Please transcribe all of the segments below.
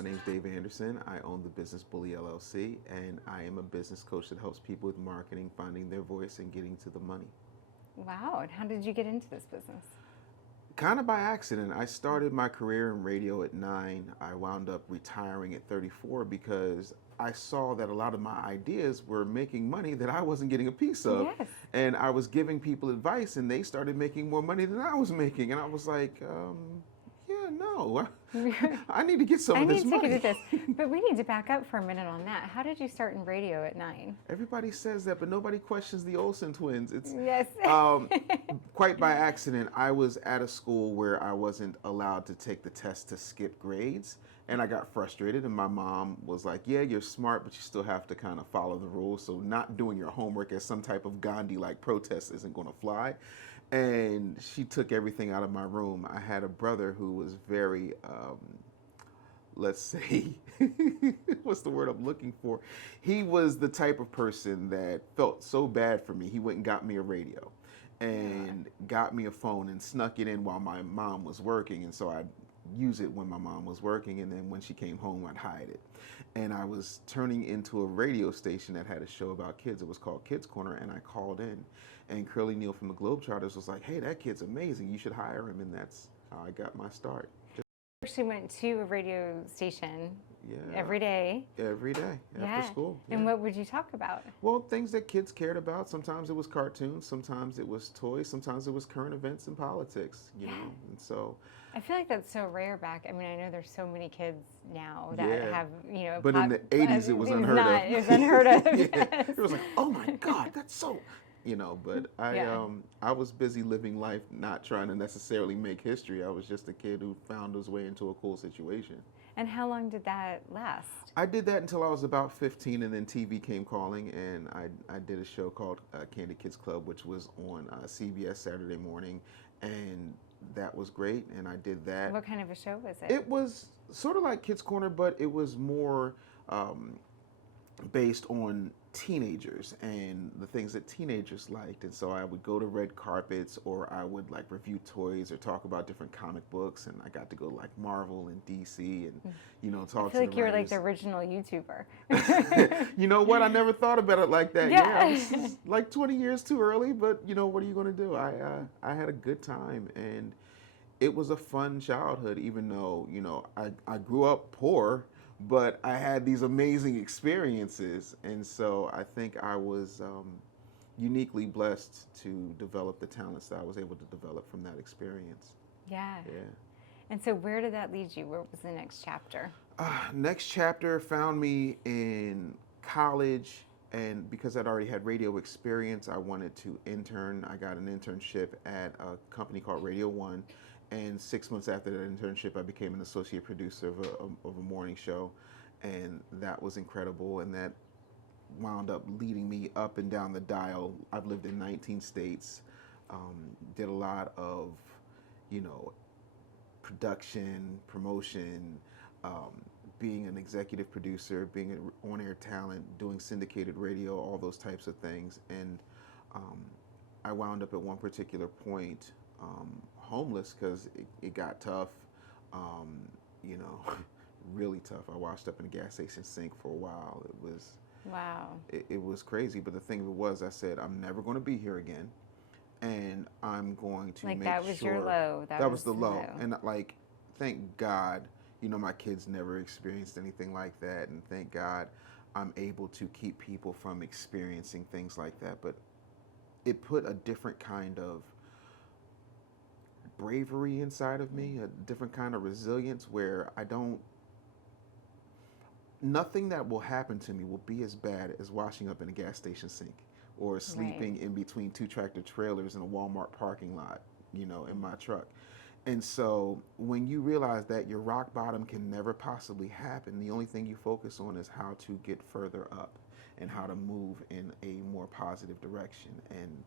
My name is Dave Anderson. I own the Business Bully LLC, and I am a business coach that helps people with marketing, finding their voice, and getting to the money. Wow, and how did you get into this business? Kind of by accident. I started my career in radio at 9. I wound up retiring at 34 because I saw that a lot of my ideas were making money that I wasn't getting a piece of. Yes. And I was giving people advice, and they started making more money than I was making. And I was like, yeah, no, I need to get some I of this need to money. get at this, but we need to back up for a minute on that. How did you start in radio at 9? Everybody says that, but nobody questions the Olsen twins. It's Yes. quite by accident. I was at a school where I wasn't allowed to take the test to skip grades, and I got frustrated. And my mom was like, "Yeah, you're smart, but you still have to kind of follow the rules. So not doing your homework as some type of Gandhi-like protest isn't going to fly." And she took everything out of my room. I had a brother who was very let's say, what's the word I'm looking for? He was the type of person that felt so bad for me. He went and got me a radio and got me a phone and snuck it in while my mom was working. And so I'd use it when my mom was working, and then when she came home, I'd hide it. And I was turning into a radio station that had a show about kids. It was called Kids Corner, and I called in. And Curly Neal from the Globetrotters was like, "Hey, that kid's amazing. You should hire him." And that's how I got my start. She went to a radio station Yeah. every day. Every day after school. And what would you talk about? Well, things that kids cared about. Sometimes it was cartoons, sometimes it was toys, sometimes it was current events and politics, you know. And so I feel like that's so rare back. I mean, I know there's so many kids now that have, you know. But in the 80s, it was unheard of. It was unheard of. Yes. It was like, oh my God, that's so, you know. But I was busy living life, not trying to necessarily make history. I was just a kid who found his way into a cool situation. And how long did that last? I did that until I was about 15, and then TV came calling, and I did a show called Candy Kids Club, which was on CBS Saturday morning, and that was great, and I did that. What kind of a show was it? It was sort of like Kids Corner, but it was more based on teenagers and the things that teenagers liked. And so I would go to red carpets, or I would like review toys or talk about different comic books, and I got to go to like Marvel and DC and, you know, talk to the I feel like you were like writers. the original YouTuber. You know what? I never thought about it like that. Yeah. This is like 20 years too early, but you know, what are you going to do? I had a good time, and it was a fun childhood, even though, you know, I grew up poor, but I had these amazing experiences. And so I think I was uniquely blessed to develop the talents that I was able to develop from that experience. Yeah. Yeah. And so where did that lead you? Where was the next chapter? Next chapter found me in college, and because I'd already had radio experience, I wanted to intern. I got an internship at a company called Radio One, and 6 months after that internship, I became an associate producer of a morning show, and that was incredible, and that wound up leading me up and down the dial. I've lived in 19 states, did a lot of, you know, production, promotion, being an executive producer, being an on-air talent, doing syndicated radio, all those types of things. And I wound up at one particular point homeless because it got tough, you know, really tough. I washed up in a gas station sink for a while. It was, wow. It was crazy. But the thing of it was, I said, I'm never going to be here again. And I'm going to make that was sure. your low. That was the low. And like, thank God, you know, my kids never experienced anything like that. And thank God I'm able to keep people from experiencing things like that. But it put a different kind of bravery inside of me, a different kind of resilience where nothing that will happen to me will be as bad as washing up in a gas station sink or sleeping in between two tractor trailers in a Walmart parking lot, you know, in my truck. And so when you realize that your rock bottom can never possibly happen, the only thing you focus on is how to get further up and how to move in a more positive direction. And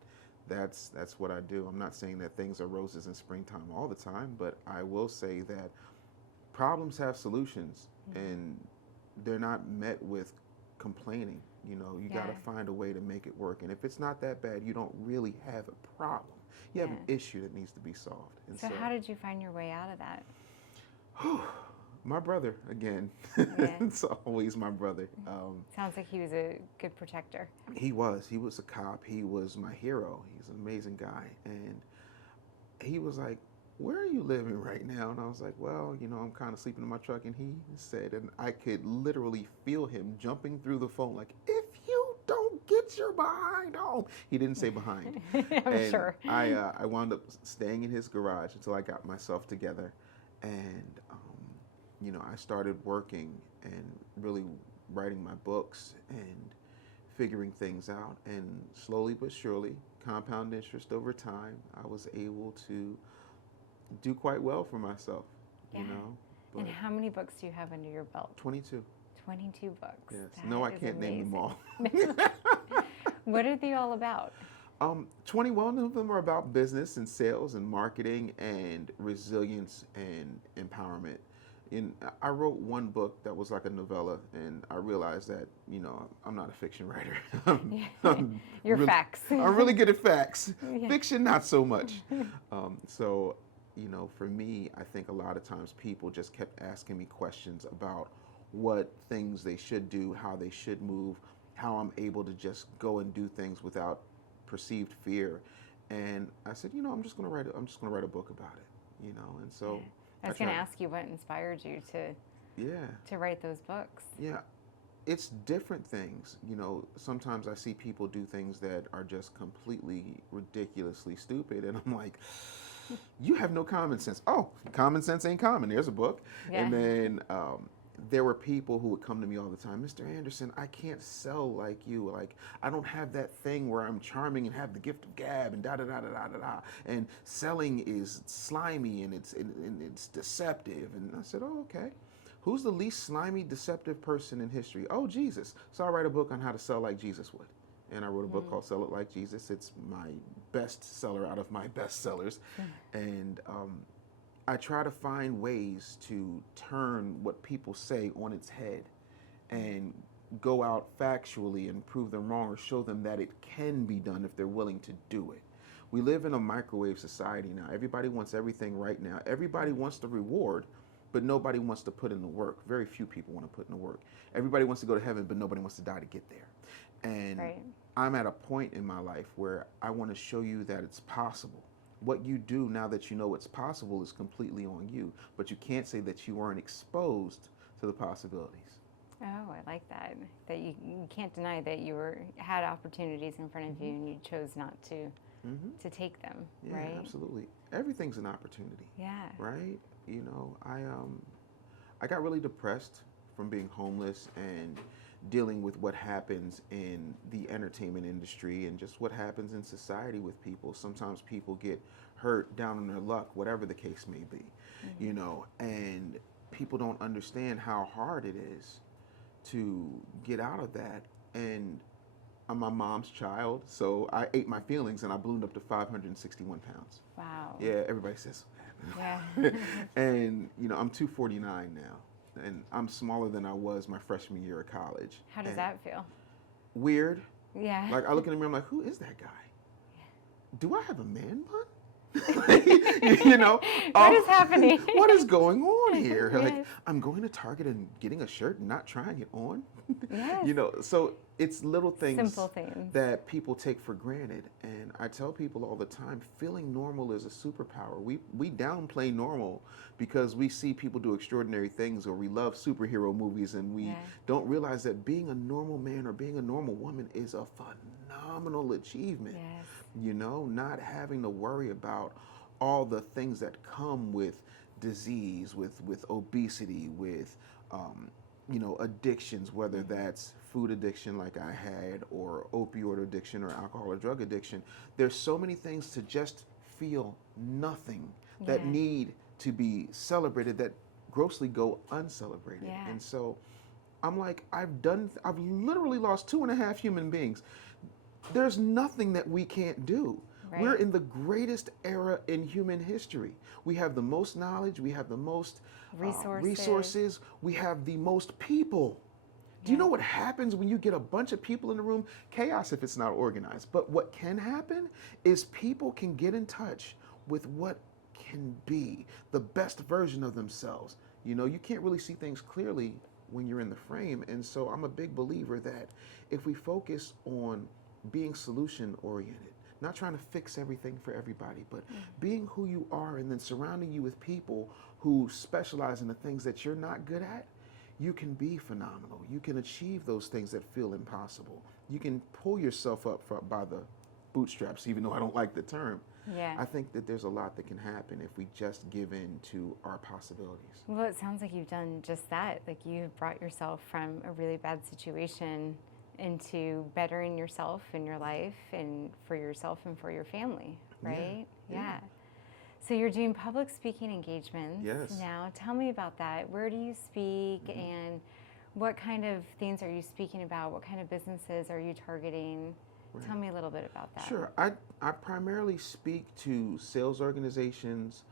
that's what I do. I'm not saying that things are roses in springtime all the time, but I will say that problems have solutions, and they're not met with complaining. You know, you got to find a way to make it work. And if it's not that bad, you don't really have a problem. You have an issue that needs to be solved. And so how did you find your way out of that? My brother, again. Yeah. It's always my brother. Sounds like he was a good protector. He was. He was a cop. He was my hero. He's an amazing guy. And he was like, where are you living right now? And I was like, well, I'm kind of sleeping in my truck. And he said, and I could literally feel him jumping through the phone like, if you don't get your behind home. He didn't say behind. I'm sure. I wound up staying in his garage until I got myself together. And, I started working and really writing my books and figuring things out. And slowly but surely, compound interest over time, I was able to do quite well for myself, Yeah. But And how many books do you have under your belt? 22. 22 books. Yes. That No, I is can't name them all. What are they all about? 21 of them are about business and sales and marketing and resilience and empowerment. I wrote one book that was like a novella, and I realized that, I'm not a fiction writer. Your really, facts. I'm really good at facts. Yeah. Fiction, not so much. So, for me, I think a lot of times people just kept asking me questions about what things they should do, how they should move, how I'm able to just go and do things without perceived fear. And I said, I'm just going to write a book about it, and so. Yeah. I was going to ask you what inspired you to write those books. Yeah, it's different things. Sometimes I see people do things that are just completely ridiculously stupid, and I'm like, you have no common sense. Oh, common sense ain't common. There's a book. Yeah. And then there were people who would come to me all the time, Mr. Anderson, I can't sell like you. Like, I don't have that thing where I'm charming and have the gift of gab and da da da da da da da. And selling is slimy and it's deceptive. And I said, oh, okay. Who's the least slimy, deceptive person in history? Oh, Jesus. So I write a book on how to sell like Jesus would. And I wrote a book called Sell It Like Jesus. It's my best seller out of my best sellers. And I try to find ways to turn what people say on its head and go out factually and prove them wrong or show them that it can be done if they're willing to do it. We live in a microwave society now. Everybody wants everything right now. Everybody wants the reward, but nobody wants to put in the work. Very few people want to put in the work. Everybody wants to go to heaven, but nobody wants to die to get there. And Right. I'm at a point in my life where I want to show you that it's possible. What you do now that you know it's possible is completely on you, but you can't say that you weren't exposed to the possibilities. Oh, I like that. That you can't deny that you had opportunities in front of you and you chose not to take them, Yeah, right? absolutely. Everything's an opportunity. Yeah. Right? I got really depressed from being homeless and dealing with what happens in the entertainment industry and just what happens in society with people. Sometimes people get hurt down on their luck, whatever the case may be, and people don't understand how hard it is to get out of that. And I'm my mom's child, so I ate my feelings and I ballooned up to 561 pounds. Wow. Yeah, everybody says Yeah. and, I'm 249 now. And I'm smaller than I was my freshman year of college. How does that feel? Weird. Yeah. Like, I look in the mirror, I'm like, who is that guy? Do I have a man bun? What is happening? What is going on here? Like, Yes. I'm going to Target and getting a shirt and not trying it on. Yes. So it's little things, Simple things that people take for granted. And I tell people all the time, feeling normal is a superpower. We downplay normal because we see people do extraordinary things, or we love superhero movies, and we don't realize that being a normal man or being a normal woman is a phenomenal achievement. Yes. Not having to worry about all the things that come with disease, with obesity, with addictions, whether that's food addiction like I had, or opioid addiction, or alcohol or drug addiction. There's so many things to just feel nothing that Yeah. need to be celebrated that grossly go uncelebrated. Yeah. And so I'm like, I've literally lost 2.5 human beings. There's nothing that we can't do. Right. We're in the greatest era in human history. We have the most knowledge, we have the most resources, we have the most people. Do you know what happens when you get a bunch of people in the room? Chaos if it's not organized. But what can happen is people can get in touch with what can be the best version of themselves You know, you can't really see things clearly when you're in the frame. And so I'm a big believer that if we focus on being solution oriented, not trying to fix everything for everybody, but being who you are and then surrounding you with people who specialize in the things that you're not good at, you can be phenomenal. You can achieve those things that feel impossible. You can pull yourself up by the bootstraps, even though I don't like the term. Yeah. I think that there's a lot that can happen if we just give in to our possibilities. Well, it sounds like you've done just that. Like you've brought yourself from a really bad situation into bettering yourself in your life and for yourself and for your family, right? Yeah. So you're doing public speaking engagements Yes. now. Tell me about that. Where do you speak and what kind of things are you speaking about? What kind of businesses are you targeting? Right. Tell me a little bit about that. Sure. I primarily speak to sales organizations,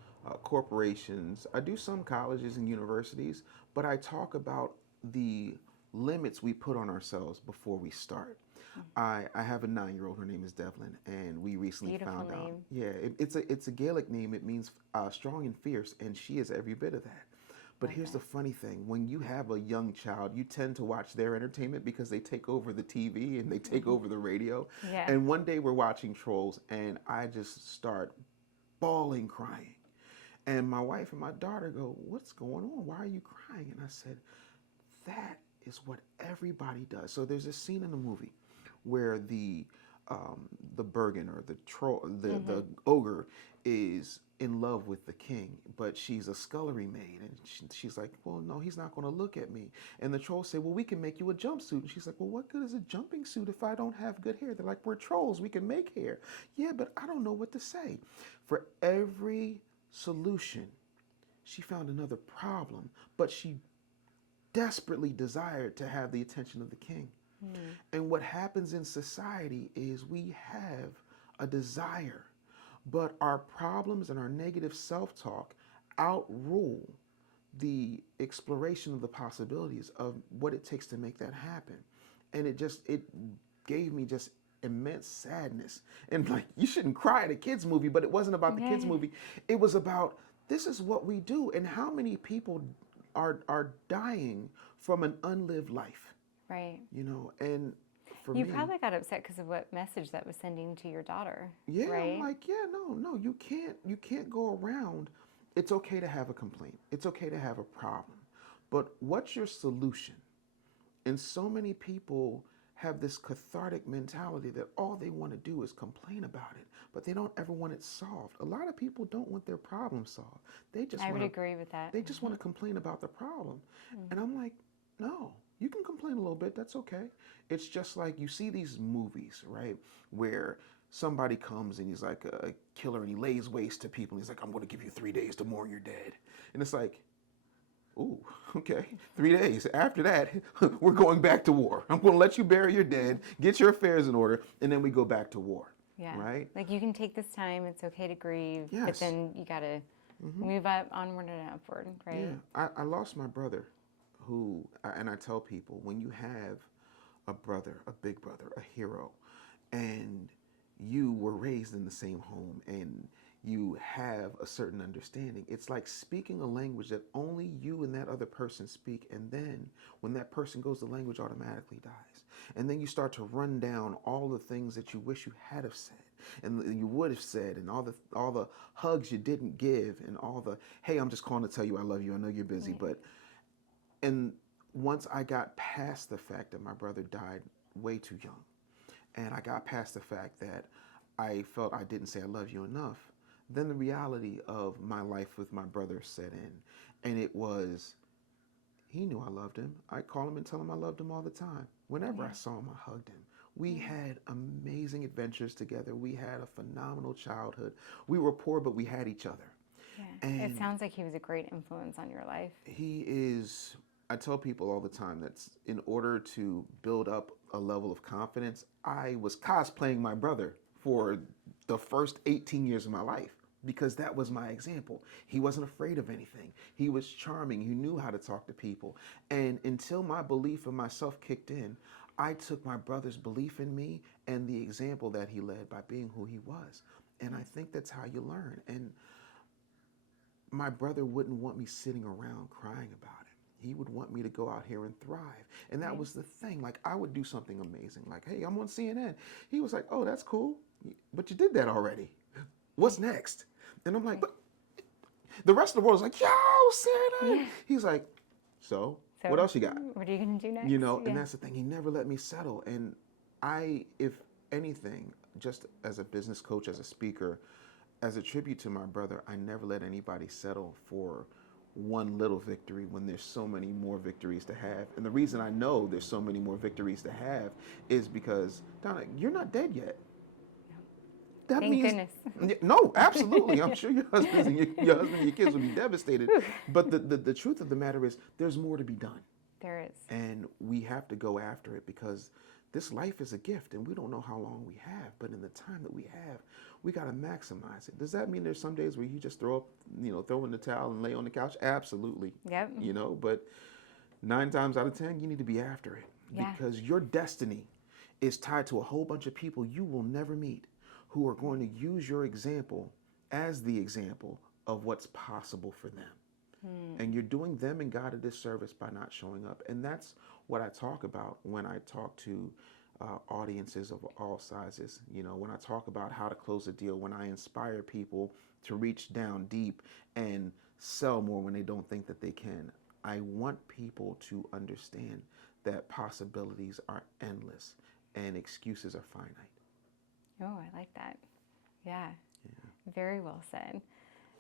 corporations. I do some colleges and universities, but I talk about the limits we put on ourselves before we start. I have a 9-year-old. Her name is Devlin, and we recently Beautiful found out. name. Yeah, it's a Gaelic name. It means strong and fierce, and she is every bit of that. But here's the funny thing. When you have a young child, you tend to watch their entertainment because they take over the TV and they take over the radio. Yeah. And one day we're watching Trolls and I just start bawling, crying. And my wife and my daughter go, "What's going on? Why are you crying?" And I said, "That is what everybody does." So there's a scene in the movie where the Bergen or the troll, the ogre is in love with the king, but she's a scullery maid, and she's like, "Well, no, he's not going to look at me." And the trolls say, "Well, we can make you a jumpsuit." And she's like, "Well, what good is a jumping suit if I don't have good hair?" They're like, "We're trolls, we can make hair." "Yeah, but I don't know what to say." For every solution, she found another problem, but she desperately desired to have the attention of the king. And what happens in society is we have a desire, but our problems and our negative self-talk outrule the exploration of the possibilities of what it takes to make that happen. And it gave me just immense sadness. And like, you shouldn't cry at a kids movie, but it wasn't about the kids movie. It was about, this is what we do, and how many people are dying from an unlived life. Right. You know, and for You me, probably got upset because of what message that was sending to your daughter. yeah, Right? I'm like, yeah, no, you can't go around. It's okay to have a complaint. It's okay to have a problem. But what's your solution? And so many people have this cathartic mentality that all they want to do is complain about it, but they don't ever want it solved. A lot of people don't want their problem solved. I would agree with that. They just want to complain about the problem. And I'm like, no, you can complain a little bit. That's okay. It's just like you see these movies, right, where somebody comes and he's like a killer and he lays waste to people. And he's like, "I'm going to give you 3 days to mourn your dead." And it's like, ooh, okay, 3 days. After that, we're going back to war. I'm going to let you bury your dead, get your affairs in order, and then we go back to war. Yeah. Right? Like you can take this time. It's okay to grieve. But Yes. then you got to move up, onward and upward, right? Yeah. I lost my brother who, and I tell people, when you have a brother, a big brother, a hero, and you were raised in the same home and you have a certain understanding, it's like speaking a language that only you and that other person speak, and then when that person goes, the language automatically dies. And then you start to run down all the things that you wish you had have said and you would have said, and all the hugs you didn't give, and all the, "Hey, I'm just calling to tell you I love you, I know you're busy." But and once I got past the fact that my brother died way too young, and I got past the fact that I felt I didn't say I love you enough, then the reality of my life with my brother set in. And it was, he knew I loved him. I'd call him and tell him I loved him all the time. Whenever I saw him, I hugged him. We had amazing adventures together. We had a phenomenal childhood. We were poor, but we had each other. Yeah. And it sounds like he was a great influence on your life. he is, I tell people all the time that in order to build up a level of confidence, I was cosplaying my brother for the first 18 years of my life because that was my example. He wasn't afraid of anything. He was charming. He knew how to talk to people. And until my belief in myself kicked in, I took my brother's belief in me and the example that he led by being who he was. And I think that's how you learn. And my brother wouldn't want me sitting around crying about it. He would want me to go out here and thrive. And that Right. was the thing. Like, I would do something amazing. Like, hey, I'm on CNN. He was like, oh, that's cool. But you did that already. What's next? And I'm like, Right. but the rest of the world's like, yo, CNN. Yeah. He's like, so what So else you got? what are you going to do next? You know, and Yeah. that's the thing. He never let me settle. And if anything, just as a business coach, as a speaker, as a tribute to my brother, I never let anybody settle for one little victory when there's so many more victories to have. And the reason I know there's so many more victories to have is because, Donna, you're not dead yet. That Thank means goodness. no, absolutely. I'm sure your husbands and your husband and your kids will be devastated. Whew. But the truth of the matter is there's more to be done. There is. And we have to go after it because this life is a gift and we don't know how long we have. But in the time that we have, we got to maximize it. Does that mean there's some days where you just throw in the towel and lay on the couch? Absolutely. Yep. But 9 times out of 10, you need to be after it Yeah. because your destiny is tied to a whole bunch of people you will never meet who are going to use your example as the example of what's possible for them. And you're doing them and God a disservice by not showing up. And that's what I talk about when I talk to audiences of all sizes. When I talk about how to close a deal, when I inspire people to reach down deep and sell more when they don't think that they can. I want people to understand that possibilities are endless and excuses are finite. Oh, I like that. Yeah. Very well said.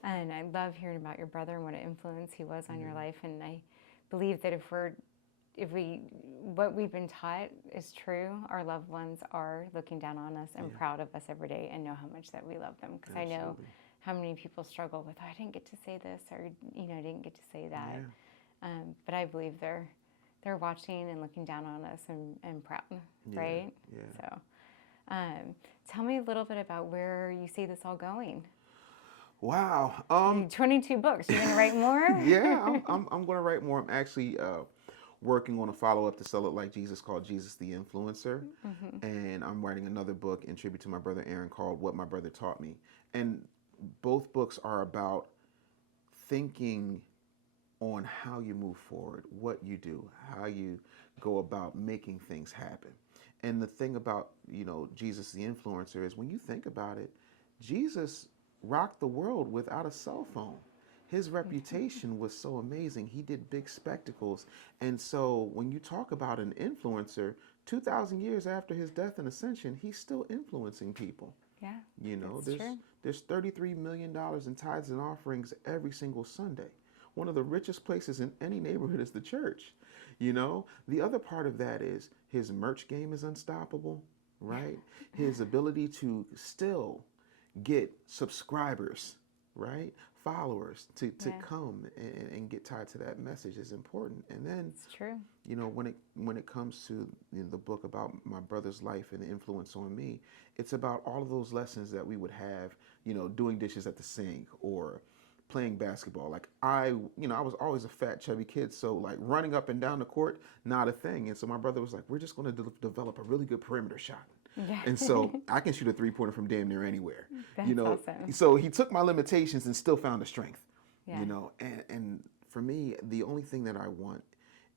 And I love hearing about your brother and what an influence he was on your life. And I believe that what we've been taught is true, our loved ones are looking down on us and proud of us every day and know how much that we love them. Because I know how many people struggle with, I didn't get to say this, or I didn't get to say that. But I believe they're watching and looking down on us and proud, right? Yeah. So tell me a little bit about where you see this all going. Wow. 22 books. You're gonna write more? Yeah, I'm going to write more. I'm actually working on a follow-up to Sell It Like Jesus called Jesus the Influencer. And I'm writing another book in tribute to my brother Aaron called What My Brother Taught Me. And both books are about thinking on how you move forward, what you do, how you go about making things happen. And the thing about, Jesus the Influencer is when you think about it, Jesus rocked the world without a cell phone. His reputation was so amazing. He did big spectacles. And so when you talk about an influencer, 2,000 years after his death and ascension, he's still influencing people. Yeah, that's true. There's $33 million in tithes and offerings every single Sunday. One of the richest places in any neighborhood is the church. The other part of that is his merch game is unstoppable, right? His ability to still get subscribers, right? Followers to come and get tied to that message is important. And then It's true. when it comes to the book about my brother's life and the influence on me, it's about all of those lessons that we would have, doing dishes at the sink or playing basketball. Like I was always a fat, chubby kid, so like running up and down the court, not a thing. And so my brother was like, we're just going to develop a really good perimeter shot. Yeah. And so I can shoot a 3-pointer from damn near anywhere. That's awesome. So he took my limitations and still found a strength. Yeah. And for me, the only thing that I want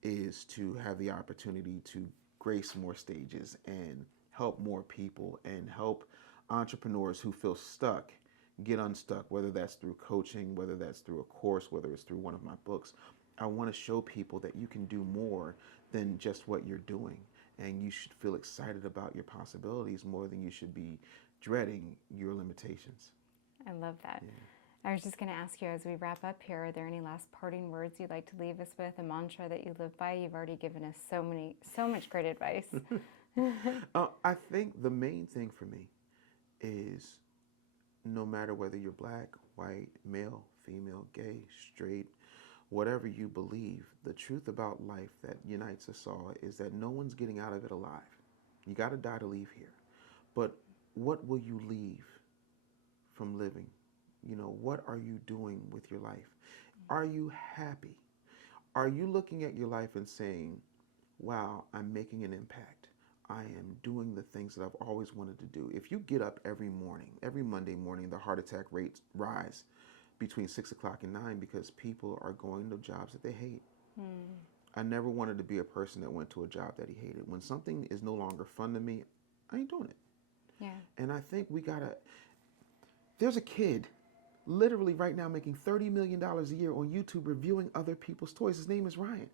is to have the opportunity to grace more stages and help more people and help entrepreneurs who feel stuck get unstuck, whether that's through coaching, whether that's through a course, whether it's through one of my books. I want to show people that you can do more than just what you're doing. And you should feel excited about your possibilities more than you should be dreading your limitations. I love that. Yeah. I was just going to ask you as we wrap up here, are there any last parting words you'd like to leave us with, a mantra that you live by? You've already given us so much great advice. I think the main thing for me is no matter whether you're black, white, male, female, gay, straight, whatever you believe, the truth about life that unites us all is that no one's getting out of it alive. You got to die to leave here. But what will you leave from living? What are you doing with your life? Are you happy? Are you looking at your life and saying, wow, I'm making an impact. I am doing the things that I've always wanted to do. If you get up every morning, every Monday morning, the heart attack rates rise. between 6 o'clock and 9 because people are going to jobs that they hate. Mm. I never wanted to be a person that went to a job that he hated. When something is no longer fun to me, I ain't doing it. Yeah. And I think there's a kid literally right now making $30 million a year on YouTube reviewing other people's toys. His name is Ryan.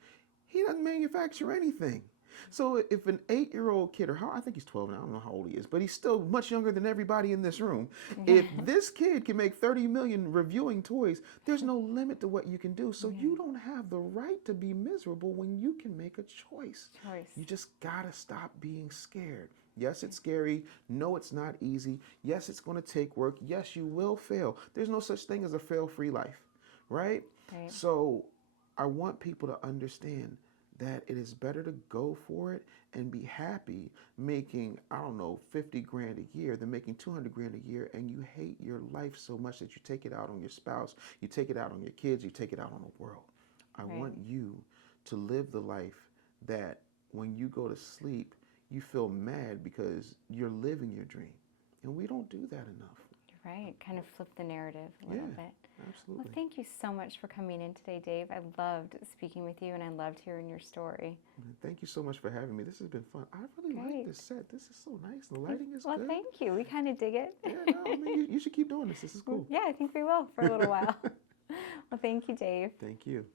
He doesn't manufacture anything. So if an 8-year-old kid, I think he's 12 now, I don't know how old he is, but he's still much younger than everybody in this room. If this kid can make 30 million reviewing toys, there's no limit to what you can do. So you don't have the right to be miserable when you can make a choice. You just gotta stop being scared. Yes, it's scary. No, it's not easy. Yes, it's going to take work. Yes, you will fail. There's no such thing as a fail-free life, right? So I want people to understand that it is better to go for it and be happy making, I don't know, 50 grand a year than making 200 grand a year and you hate your life so much that you take it out on your spouse, you take it out on your kids, you take it out on the world. I want you to live the life that when you go to sleep, you feel mad because you're living your dream. And we don't do that enough. You're right. Kind of flip the narrative a little bit. Absolutely. Well, thank you so much for coming in today, Dave. I loved speaking with you and I loved hearing your story. Thank you so much for having me. This has been fun. I really like this set. This is so nice. The lighting is good. Well, thank you. We kind of dig it. Yeah, no, I mean, you should keep doing this. This is cool. Yeah, I think we will for a little while. Well, thank you, Dave. Thank you.